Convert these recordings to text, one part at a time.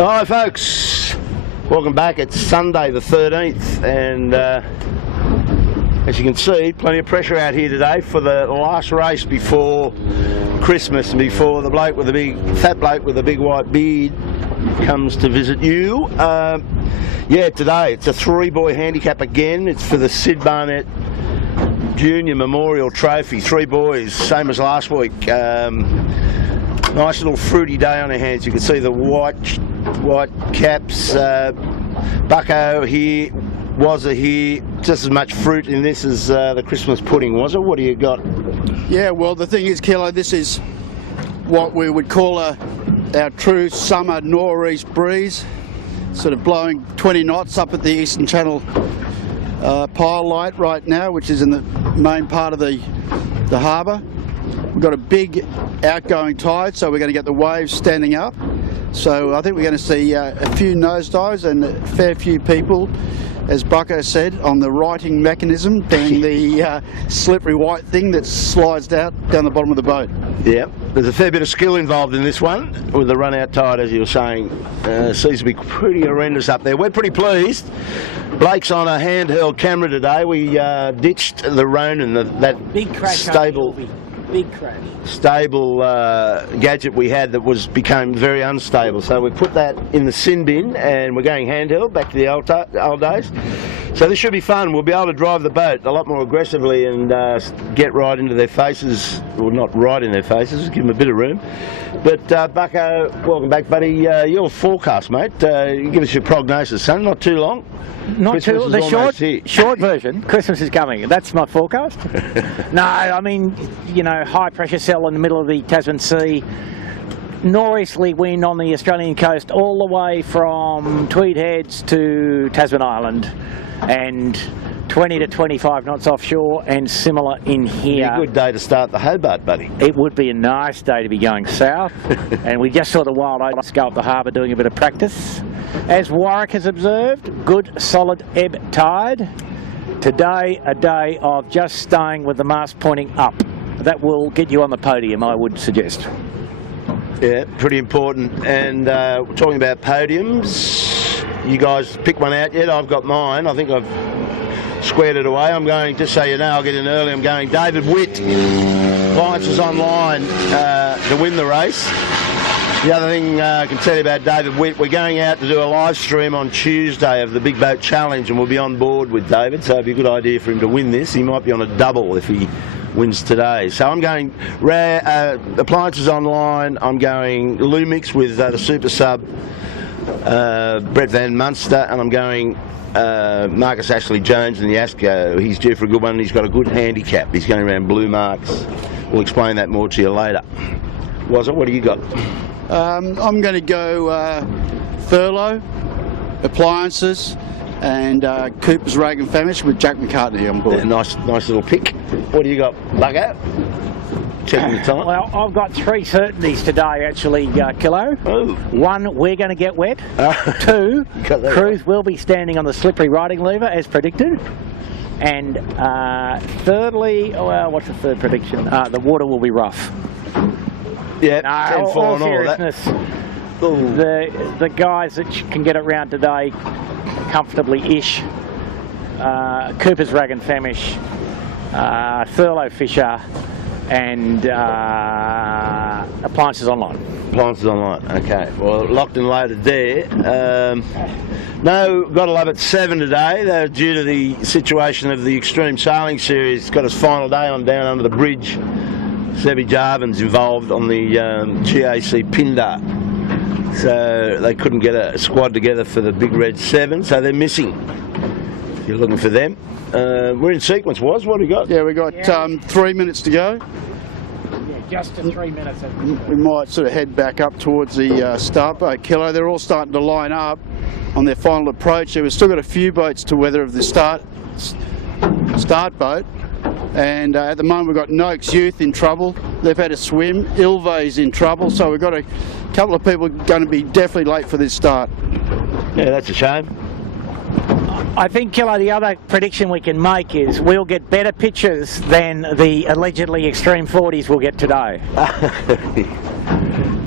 Hi folks, welcome back. It's Sunday the 13th and as you can see, plenty of pressure out here today for the last race before Christmas and before the bloke with the fat bloke with the big white beard comes to visit you. Yeah, today it's a 3-boy handicap again. It's for the Sid Barnett Jr Memorial Trophy. 3 boys, same as last week. Nice little fruity day on our hands. You can see the white caps. Bucko here, Wazza here. Just as much fruit in this as the Christmas pudding, was it? What do you got? Yeah, well, the thing is, Kilo, this is what we would call our true summer nor'east breeze, sort of blowing 20 knots up at the Eastern Channel pile light right now, which is in the main part of the harbour. We've got a big outgoing tide, so we're going to get the waves standing up. So I think we're going to see a few nosedives and a fair few people, as Bucko said, on the righting mechanism, doing the slippery white thing that slides down the bottom of the boat. Yeah, there's a fair bit of skill involved in this one with the run-out tide, as you were saying. Seems to be pretty horrendous up there. We're pretty pleased. Blake's on a handheld camera today. We ditched the Ronin, that big crash stable. Big crash. Stable gadget we had that became very unstable, so we put that in the sin bin and we're going handheld back to the old days. So this should be fun. We'll be able to drive the boat a lot more aggressively and get right into their faces. Well, not right in their faces, give them a bit of room. But Bucko, welcome back, buddy. Your forecast, mate. Give us your prognosis, son. Not too long. Not too long. The short version. Christmas is coming. That's my forecast. No, I mean, you know, high pressure cell in the middle of the Tasman Sea. Northeasterly wind on the Australian coast all the way from Tweed Heads to Tasman Island, and 20 to 25 knots offshore, and similar in here. It'd be a good day to start the Hobart, buddy. It would be a nice day to be going south. And we just saw the Wild Oats go up the harbour doing a bit of practice. As Warwick has observed, good solid ebb tide. Today, a day of just staying with the mast pointing up. That will get you on the podium, I would suggest. Yeah, pretty important. And we're talking about podiums. You guys pick one out yet? I've got mine. I think I've squared it away. I'm going, just so you know, I'll get in early, I'm going David Witt. Appliances Online to win the race. The other thing I can tell you about David Witt, we're going out to do a live stream on Tuesday of the Big Boat Challenge, and we'll be on board with David, so it'd be a good idea for him to win this. He might be on a double if he wins today. So I'm going Appliances Online, I'm going Lumix with the Super Sub, Brett Van Munster, and I'm going Marcus Ashley Jones in the Asco. He's due for a good one, and he's got a good handicap. He's going around blue marks. We'll explain that more to you later. What do you got? I'm going to go Furlough, Appliances, and Cooper's Rag and Famish with Jack McCartney on board. Yeah, nice little pick. What do you got, Bucko? Checking the time. Well, I've got 3 certainties today, actually, Kilo. Oh. 1, we're going to get wet. 2, Cruz will be standing on the slippery riding lever, as predicted. And thirdly, well, what's the third prediction? The water will be rough. Yeah, all seriousness, the guys that can get it round today comfortably-ish, Cooper's Rag and Famish, Thurlow Fisher, and Appliances Online. Appliances Online, okay. Well, locked and loaded there. No, got to love it, 7 today. They're due to the situation of the Extreme Sailing Series. It's got its final day on down under the bridge. Sebi Jarvin's involved on the GAC Pindar. So they couldn't get a squad together for the Big Red 7, so they're missing. If you're looking for them. We're in sequence, What do we got? Yeah, we got 3 minutes to go. Yeah, just to 3 minutes. We might sort of head back up towards the start boat. Kilo, they're all starting to line up on their final approach. We've still got a few boats to weather of the start boat. And at the moment we've got Noakes Youth in trouble. They've had a swim. Ilve's in trouble, so we've got a couple of people going to be definitely late for this start. Yeah, that's a shame. I think, Killer, the other prediction we can make is we'll get better pictures than the allegedly extreme 40s will get today.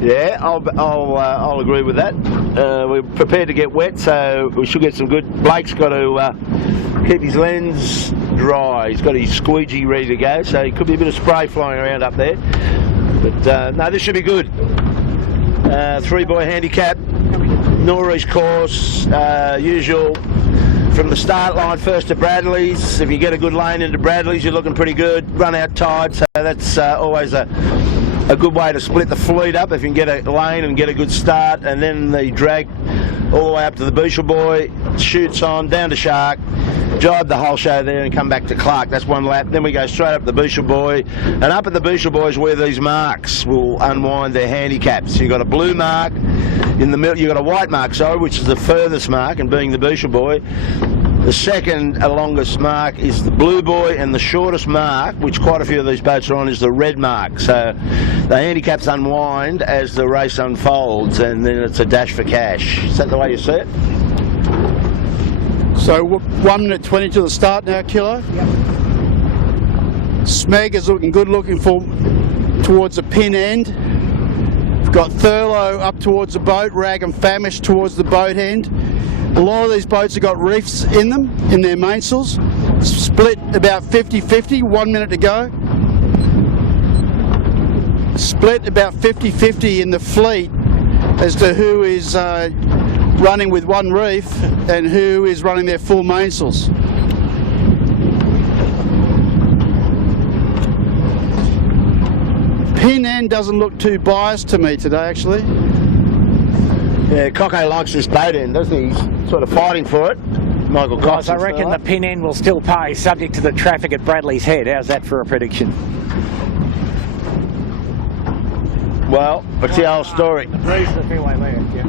Yeah, I'll agree with that. We're prepared to get wet, so we should get some good. Blake's got to keep his lens dry. He's got his squeegee ready to go, so it could be a bit of spray flying around up there. But no, this should be good. Three-boy handicap, Norris course, usual. From the start line first to Bradley's. If you get a good lane into Bradley's, you're looking pretty good. Run out tight, so that's always a good way to split the fleet up if you can get a lane and get a good start. And then the drag all the way up to the Boucher Boy, shoots on, down to Shark, jibe the whole show there and come back to Clark. That's one lap. Then we go straight up the Boucher Boy. And up at the Boucher Boy is where these marks will unwind their handicaps. You've got a blue mark in the middle, you've got a white mark, sorry, which is the furthest mark, and being the Boucher Boy. The second longest mark is the Blue Boy, and the shortest mark, which quite a few of these boats are on, is the red mark. So the handicaps unwind as the race unfolds, and then it's a dash for cash. Is that the way you see it? So 1 minute 20 to the start now, Kilo. Yep. Smeg is looking good, looking for towards the pin end. We've got Thurlow up towards the boat, Rag and Famish towards the boat end. A lot of these boats have got reefs in them, in their mainsails. Split about 50-50, 1 minute to go. Split about 50-50 in the fleet as to who is running with one reef and who is running their full mainsails. Pin end doesn't look too biased to me today, actually. Yeah, Coco likes this boat end, doesn't he? He's sort of fighting for it. Michael Cox. I reckon the pin end will still pay, subject to the traffic at Bradley's Head. How's that for a prediction? Well, it's the old story. The breeze of the fairway there, yeah.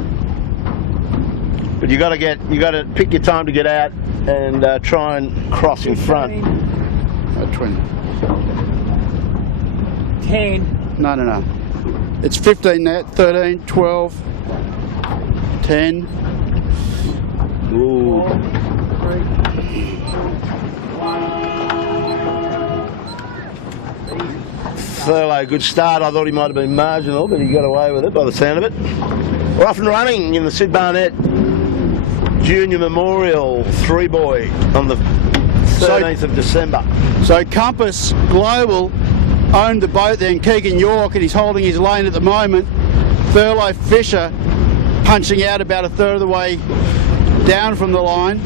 But you got to pick your time to get out and try and cross in front. 20. 10. No. It's 15 now, 13, 12, 10. Ooh. 4, 3. Thurlow, good start. I thought he might have been marginal, but he got away with it by the sound of it. We're off and running in the Sid Barnett Jr Memorial three-boy on the 13th of December. So Compass Global owned the boat then, Keegan York, and he's holding his lane at the moment. Thurlow Fisher punching out about a third of the way down from the line.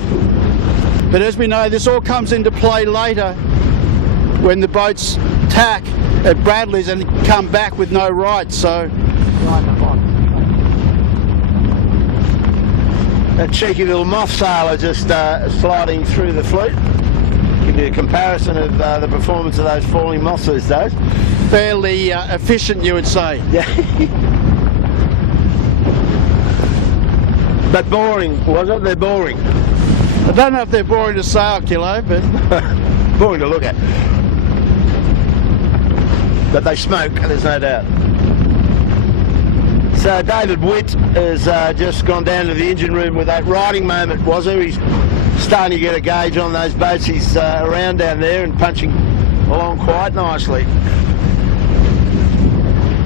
But as we know, this all comes into play later when the boats tack at Bradley's and come back with no right. So a cheeky little moth sailor just sliding through the fleet. Give you a comparison of the performance of those falling moths these days. Fairly efficient, you would say. Yeah. But boring, was it? They're boring. I don't know if they're boring to sail, Kilo, but boring to look at. But they smoke, there's no doubt. So David Witt has just gone down to the engine room with that riding moment, was he? He's starting to get a gauge on those boats. He's around down there and punching along quite nicely.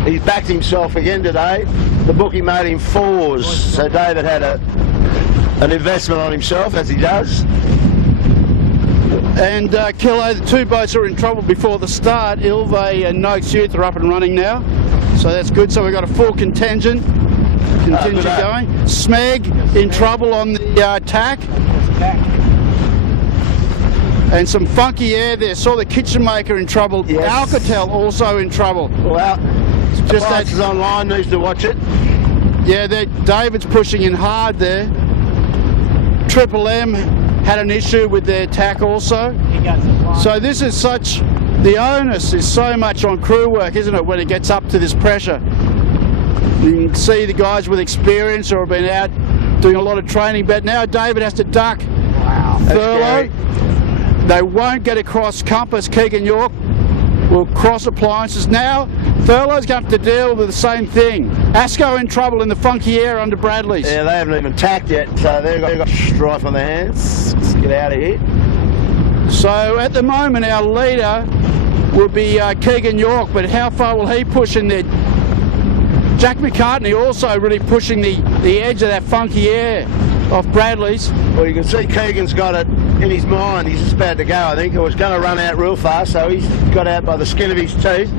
He's backed himself again today. The bookie made him 4s, so David had an investment on himself, as he does. And Kilo, the two boats are in trouble before the start. Ilve and Noakes Youth are up and running now, so that's good. So we've got a full contingent going. Smeg in trouble on the tack. And some funky air there. Saw the kitchen maker in trouble. Yes. Alcatel also in trouble. Well, just that is online, needs to watch it. Yeah, David's pushing in hard there. Triple M had an issue with their tack also. So this is the onus is so much on crew work, isn't it, when it gets up to this pressure. You can see the guys with experience or have been out doing a lot of training, but now David has to duck Thurlow. They won't get across Compass. Keegan York will cross appliances. Now Thurlow's going to have to deal with the same thing. Asco in trouble in the funky air under Bradley's. Yeah, they haven't even tacked yet, so they've got strife on their hands. Let's get out of here. So at the moment our leader will be Keegan York, but how far will he push in there? Jack McCartney also really pushing the edge of that funky air off Bradley's. Well, you can see Keegan's got it in his mind. He's just about to go, I think. It was going to run out real fast, so he's got out by the skin of his teeth.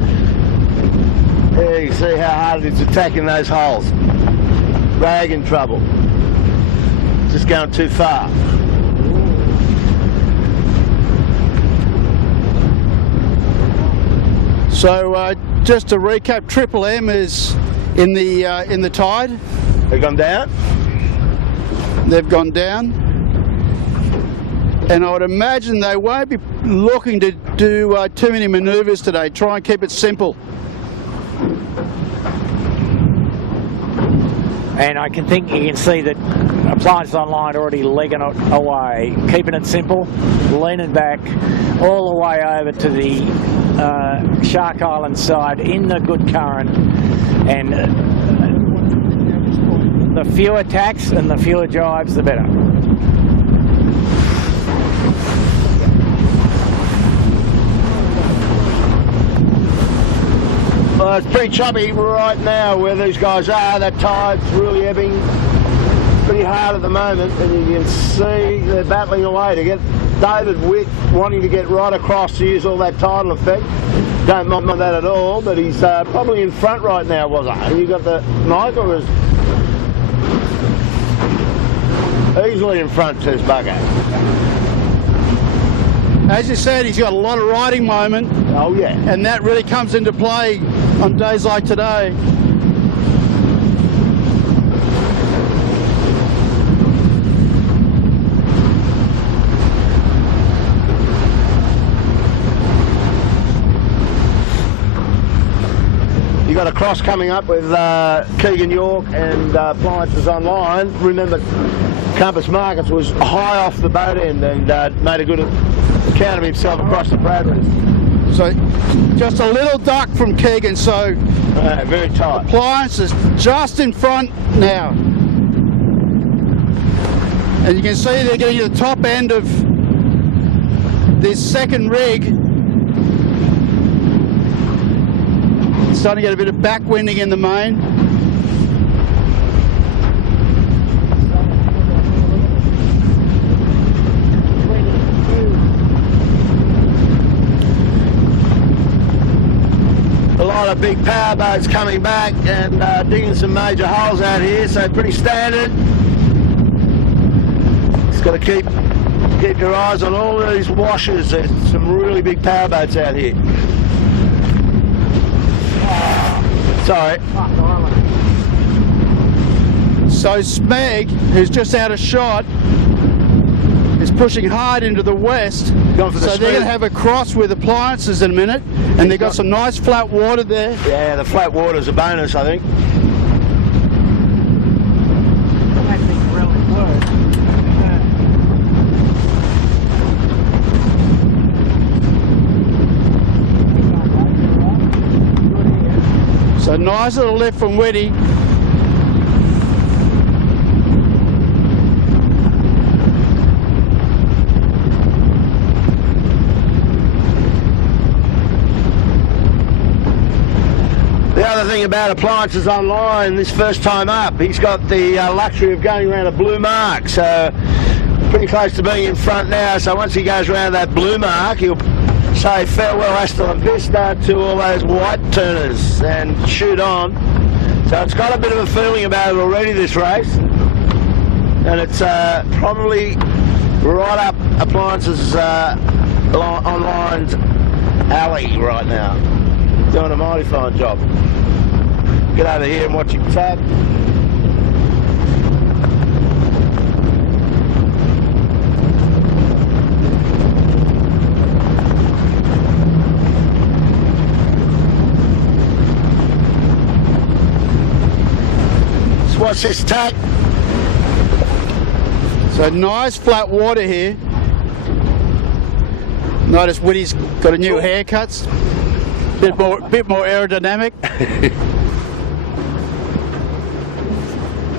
There you see how hard it's attacking those holes. Rag in trouble. Just going too far. So just to recap, Triple M is in the tide. They've gone down? They've gone down. And I would imagine they won't be looking to do too many manoeuvres today. Try and keep it simple. And I can think you can see that Appliances Online already legging it away, keeping it simple, leaning back all the way over to the Shark Island side in the good current, and the fewer tacks and the fewer jives, the better. Well, it's pretty choppy right now where these guys are. That tide's really ebbing pretty hard at the moment, and you can see they're battling away to get David Witt wanting to get right across to use all that tidal effect. Don't mind that at all, but he's probably in front right now, was it? You got the Michael was easily in front, says Bugger. As you said, he's got a lot of riding moment. Oh yeah. And that really comes into play on days like today. You got a cross coming up with Keegan York and Appliances Online. Remember, Compass Markets was high off the boat end and made a good account of himself across the Bradleys. So just a little duck from Keegan, so very tight. Appliances just in front now. And you can see they're getting to the top end of this second rig. Starting to get a bit of backwinding in the main. A lot of big power boats coming back and digging some major holes out here, so pretty standard. Just got to keep your eyes on all of these washers. There's some really big power boats out here. Sorry. So Smeg, who's just out of shot, is pushing hard into the west. So they're going to have a cross with Appliances in a minute, and they've got some nice flat water there. Yeah, the flat water's a bonus, I think. So nice little lift from Whitty. The other thing about Appliances Online, this first time up, he's got the luxury of going around a blue mark, so pretty close to being in front now. So once he goes around that blue mark, he'll say farewell hasta la vista to all those white turners and shoot on. So it's got a bit of a feeling about it already, this race, and it's probably right up Appliances Online's alley right now. Doing a mighty fine job. Get over here and watch him tap. Watch this tack. So nice flat water here. Notice Whitty's got a new haircut. Bit more aerodynamic.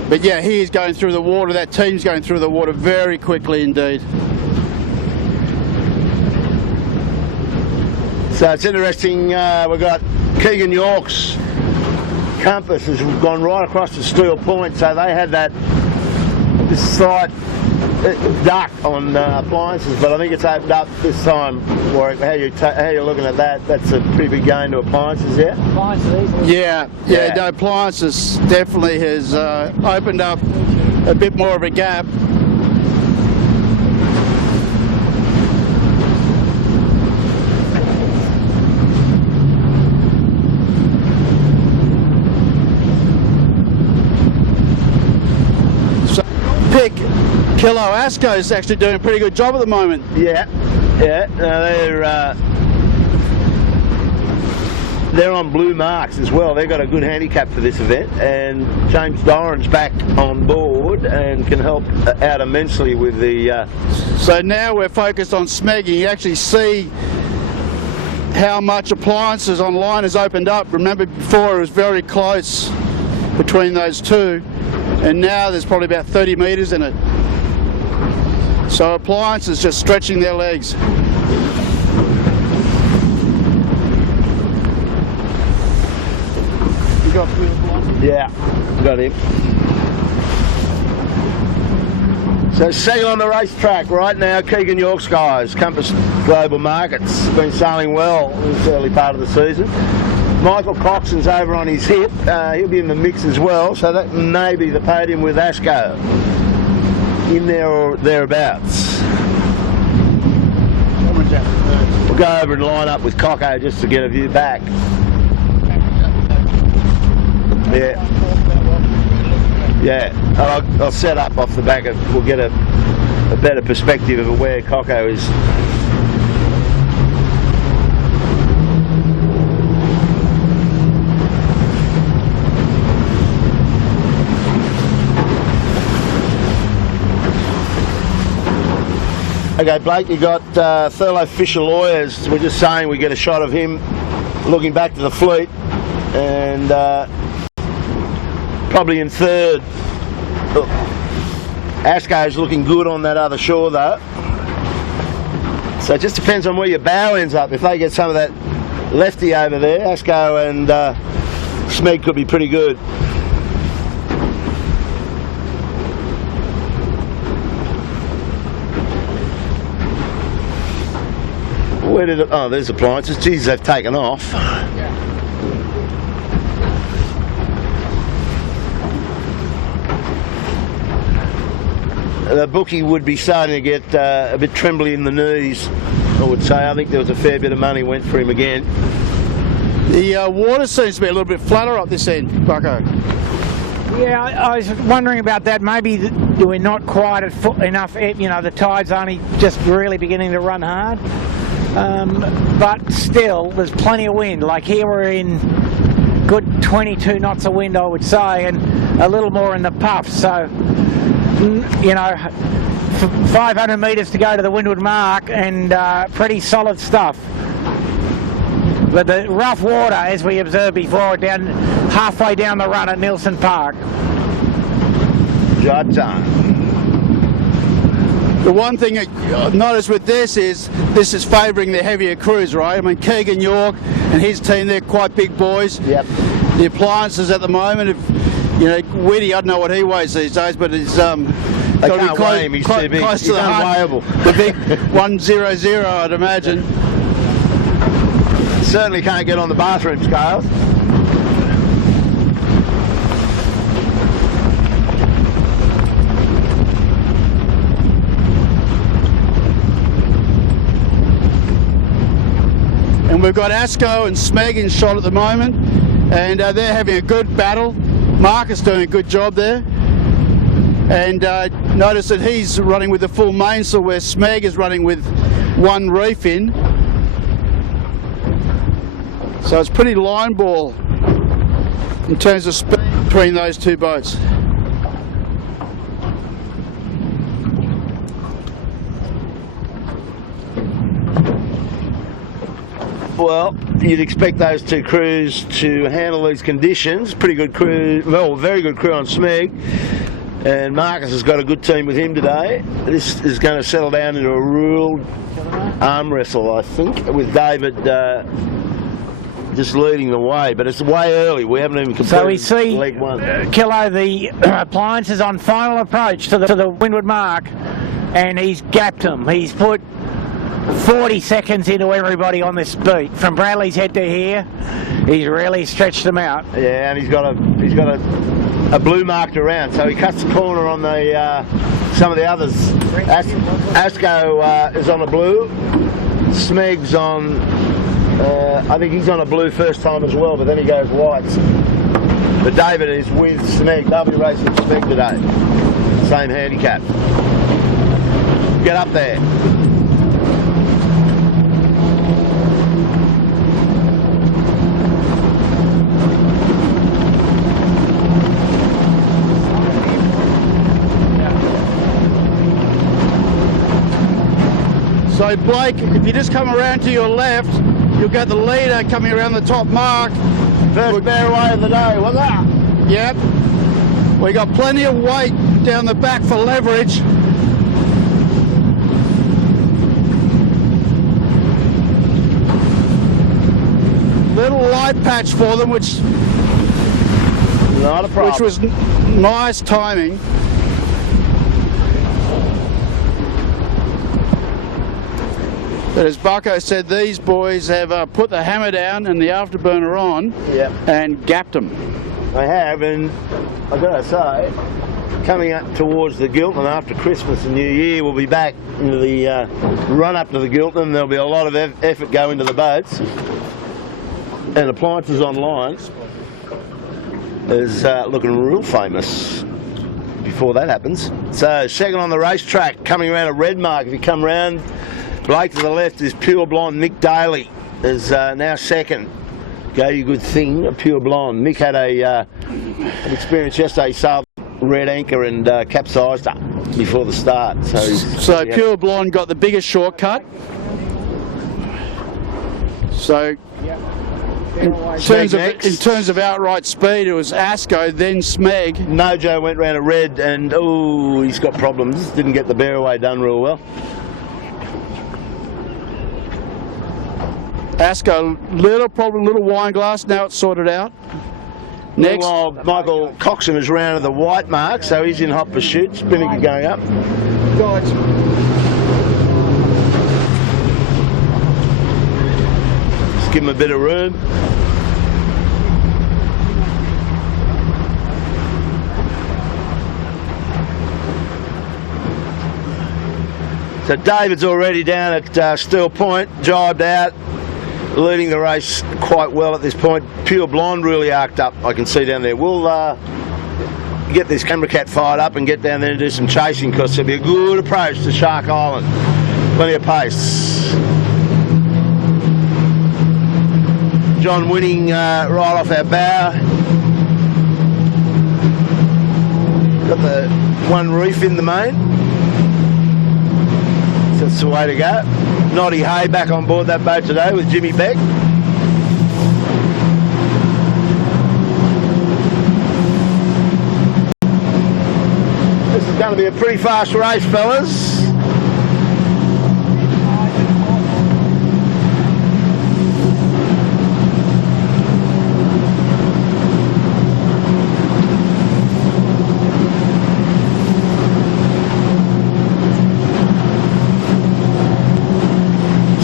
But yeah, he is going through the water. That team's going through the water very quickly indeed. So it's interesting. We've got Keegan York's compass has gone right across the steel point, so they had this slight duck on appliances, but I think it's opened up this time. Warwick, how you looking at that? That's a pretty big gain to appliances, yeah? Appliances easily. Yeah, no, appliances definitely has opened up a bit more of a gap. Pick Kilo Asco is actually doing a pretty good job at the moment. Yeah. They're on blue marks as well. They've got a good handicap for this event, and James Doran's back on board and can help out immensely with the... So now we're focused on smegging. You actually see how much appliances online has opened up. Remember before it was very close between those two, and now there's probably about 30 metres in it. So appliances just stretching their legs. You got Yeah, got him. So sail on the racetrack right now, Keegan York Skies, Compass Global Markets, been sailing well in this early part of the season. Michael Coxon's over on his hip, he'll be in the mix as well, so that may be the podium with Asco in there or thereabouts. We'll go over and line up with Cocko just to get a view back. Yeah, I'll set up off the back of, we'll get a better perspective of where Cocko is. Okay, Blake, you got Thurlow Fisher Lawyers. We're just saying we get a shot of him looking back to the fleet, and probably in third. Asco's looking good on that other shore though. So it just depends on where your bow ends up. If they get some of that lefty over there, Asco and Smeg could be pretty good. Where did it, oh, there's appliances. Geez, they've taken off. The bookie would be starting to get a bit trembly in the knees, I would say. I think there was a fair bit of money went for him again. The water seems to be a little bit flatter up this end, Bucko. Yeah, I was wondering about that. Maybe we're not quite at enough, you know, the tide's only just really beginning to run hard. But still, there's plenty of wind. Like here we're in good 22 knots of wind, I would say, and a little more in the puff. So, you know, 500 metres to go to the windward mark, and pretty solid stuff. But the rough water, as we observed before, down halfway down the run at Nielsen Park. The one thing I've noticed with this is favouring the heavier crews, right? I mean, Keegan York and his team, they're quite big boys. Yep. The appliances at the moment, you know, Whitty, I don't know what he weighs these days, but it's they can't weigh him, he's too big. Close to the unweighable. The big 100, I'd imagine. Certainly can't get on the bathroom scales. And we've got Asco and Smeg in shot at the moment, and they're having a good battle. Marcus doing a good job there. And notice that he's running with the full mainsail, where Smeg is running with one reef in. So it's pretty line ball in terms of speed between those two boats. Well, you'd expect those two crews to handle these conditions. Pretty good crew, well, very good crew on Smeg. And Marcus has got a good team with him today. This is going to settle down into a real arm wrestle, I think, with David just leading the way, but it's way early. We haven't even completed So we see leg one. Kilo, the appliance is on final approach to the windward mark, and he's gapped him. He's put 40 seconds into everybody on this beat. From Bradley's head to here, he's really stretched them out. Yeah, and he's got a blue marked around, so he cuts the corner on the some of the others. Asco is on a blue. Smeg's on, I think he's on a blue first time as well, but then he goes whites. But David is with Smeg. They'll be racing Smeg today. Same handicap. Get up there. So Blake, if you just come around to your left, you'll get the leader coming around the top mark. First bear away of the day, what's that? Yep. We got plenty of weight down the back for leverage. Little light patch for them, which Not a problem. which was nice timing. But as Bucko said, these boys have put the hammer down and the afterburner on, Yep. and gapped them. They have, and I've got to say, coming up towards the Giltland after Christmas and New Year, we'll be back into the run up to the Giltland. There'll be a lot of effort go into the boats. And Appliances Online is looking real famous before that happens. So, second on the racetrack, coming around a red mark. If you come round, Blake to the left is Pure Blonde. Mick Daly is now second. Go You Good Thing, a Pure Blonde. Mick had an experience yesterday. He sailed red anchor and capsized her before the start. So Pure Blonde got the biggest shortcut. So in terms of outright speed, it was Asco, then Smeg. Nojo went round a red and he's got problems. Didn't get the bear away done real well. Asco, little problem, little wine glass. Now it's sorted out. Next, Meanwhile, Michael Coxon is round to the white mark, so he's in hot pursuit. Spinnaker going up. guys. Just give him a bit of room. So David's already down at Steel Point, jibed out, leading the race quite well at this point. Pure Blonde really arced up, I can see down there. We'll get this camera cat fired up and get down there and do some chasing, because it'll be a good approach to Shark Island. Plenty of pace. John winning right off our bow. Got the one reef in the main. That's the way to go. Noddy Hay back on board that boat today with Jimmy Beck. This is going to be a pretty fast race, fellas.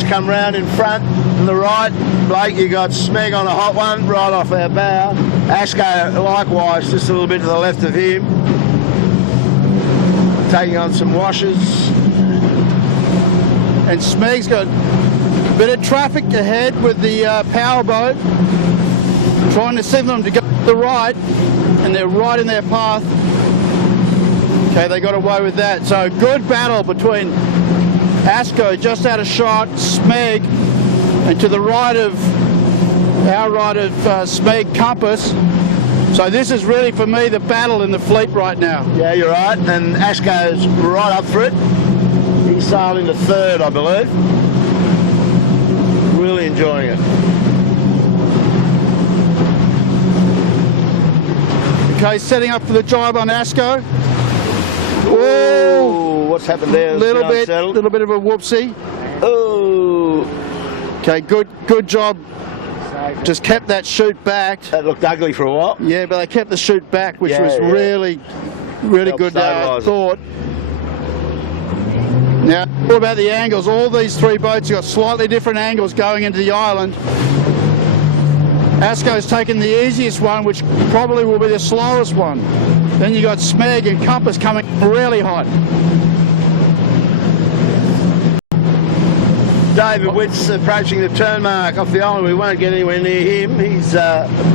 Come round in front on the right. Blake, you got Smeg on a hot one right off our bow. Asco likewise, just a little bit to the left of him, taking on some washers. And Smeg's got a bit of traffic ahead with the power boat, trying to signal them to go to the right, and they're right in their path. Okay, they got away with that. So good battle between Asco just out of shot, Smeg, and to the right of Smeg, Compass. So this is really, for me, the battle in the fleet right now. Yeah, you're right, and Asco's right up for it. He's sailing to third, I believe. Really enjoying it. Okay, setting up for the jibe on Asco. Oh, what's happened there? Little bit of a whoopsie. Oh. Okay, good job. just kept that chute back. That looked ugly for a while. Yeah, but they kept the chute back, which Yeah, was yeah. really Helped good stabilise it. thought. Now, what about the angles? All these three boats have got slightly different angles going into the island. Asco's taken the easiest one, which probably will be the slowest one. Then you got Smeg and Compass coming really hot. David Witt's approaching the turn mark off the island. We won't get anywhere near him. He's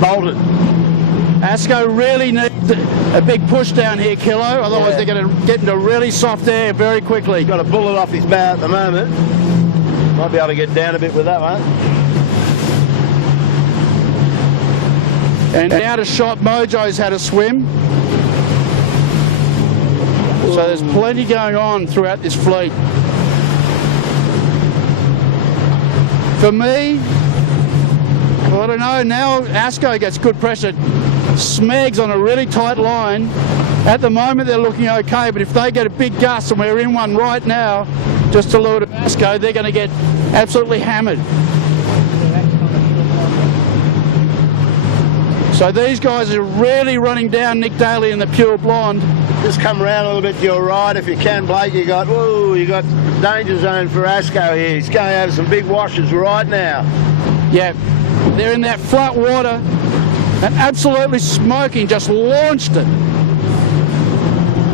bolted. Asco really needs a big push down here, Kilo, otherwise they're going to get into really soft air very quickly. Got a bullet off his bow at the moment. Might be able to get down a bit with that one. And out of shot, Mojo's had a swim. So there's plenty going on throughout this fleet. For me, well, I don't know, now Asco gets good pressure. Smeg's on a really tight line. At the moment they're looking okay, but if they get a big gust, and we're in one right now, just to leeward of Asco, they're going to get absolutely hammered. So these guys are really running down Nick Daly in the Pure Blonde. Just come around a little bit to your right if you can, Blake. You got danger zone for Asco here. He's going over some big washes right now. Yeah, they're in that flat water and absolutely smoking, just launched it.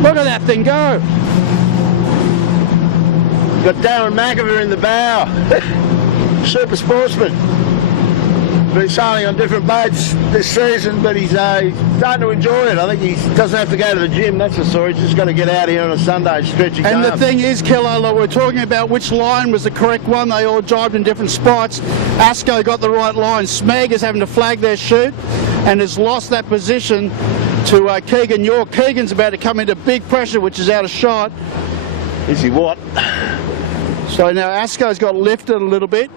Look at that thing go. Got Darren McIver in the bow. Super sportsman. Been sailing on different boats this season, but he's starting to enjoy it. I think he doesn't have to go to the gym, that's for sure. He's just got to get out here on a Sunday and stretch his And arms. the thing is, Kello, like we're talking about which line was the correct one. They all jibed in different spots. Asco got the right line. Smeg is having to flag their chute and has lost that position to Keegan York. Keegan's about to come into big pressure, which is out of shot. Is he what? So now Asco's got lifted a little bit.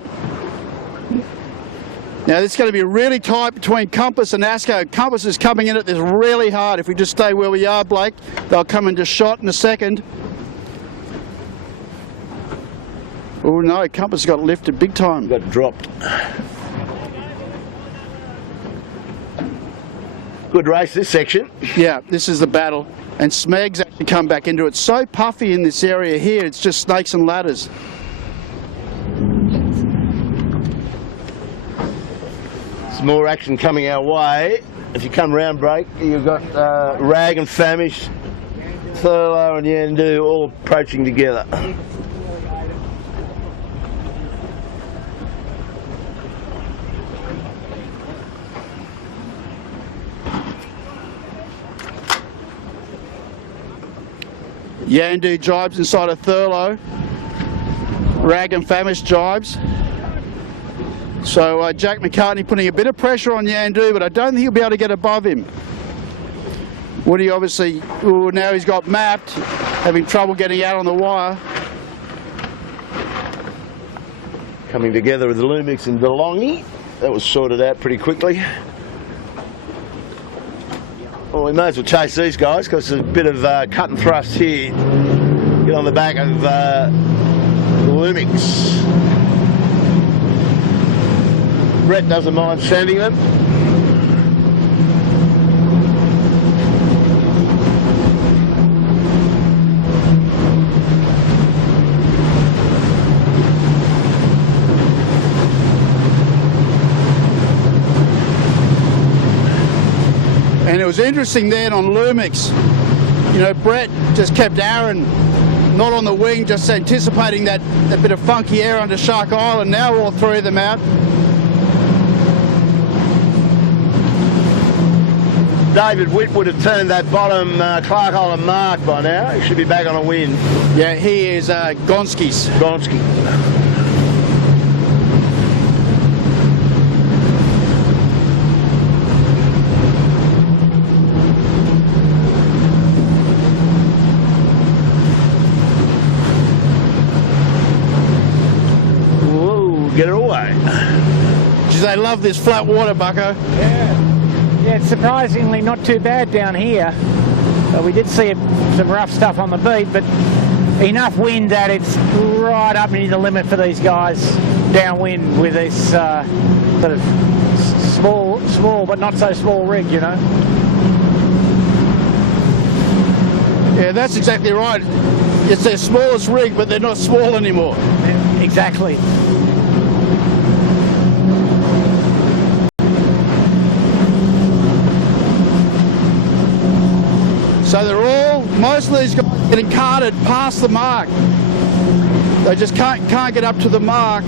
Now this is going to be really tight between Compass and Asco. Compass is coming in at this really hard. If we just stay where we are, Blake, they'll come into shot in a second. Oh no, Compass got lifted big time. Got dropped. Good race this section. Yeah, this is the battle. And Smeg's actually come back into it. So puffy in this area here, it's just snakes and ladders. Some more action coming our way. If you come round break, you've got Rag and Famish, Thurlow and Yandu all approaching together. Yandu jibes inside of Thurlow. Rag and Famish jibes. So Jack McCartney putting a bit of pressure on Yandu, but I don't think he'll be able to get above him. Woody obviously, now he's got mapped, having trouble getting out on the wire. Coming together with the Lumix and DeLonghi. That was sorted out pretty quickly. Well, we may as well chase these guys because there's a bit of cut and thrust here. Get on the back of the Lumix. Brett doesn't mind sending them. And it was interesting then on Lumix, you know, Brett just kept Aaron not on the wing, just anticipating that bit of funky air under Shark Island. Now all three of them out. David Witt would have turned that bottom Clark Island mark by now. He should be back on a win. Yeah, he is Gonski's. Gonski. Whoa, get it away. Geez, they love this flat water, Bucko. Yeah, it's surprisingly not too bad down here. We did see some rough stuff on the beat, but enough wind that it's right up near the limit for these guys downwind with this sort of small but not so small rig, you know. Yeah, that's exactly right. It's their smallest rig, but they're not small anymore. Exactly. So most of these guys are getting carted past the mark. They just can't get up to the mark.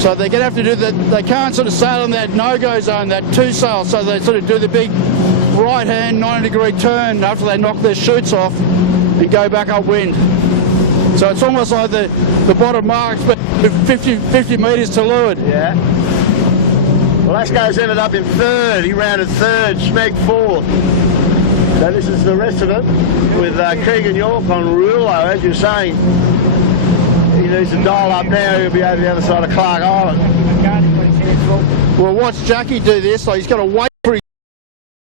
So they're going to have to do they can't sort of sail in that no-go zone, that two sail, so they sort of do the big right-hand 90-degree turn after they knock their chutes off and go back upwind. So it's almost like the bottom marks, but 50 metres to leeward. Yeah. Well, Lasco's ended up in third. He rounded third, Schmeg fourth. So this is the rest of it with Keegan York on Rulo, as you're saying. He needs to dial up now. He'll be over the other side of Clark Island. Well, watch Jackie do this. Like he's got to wait.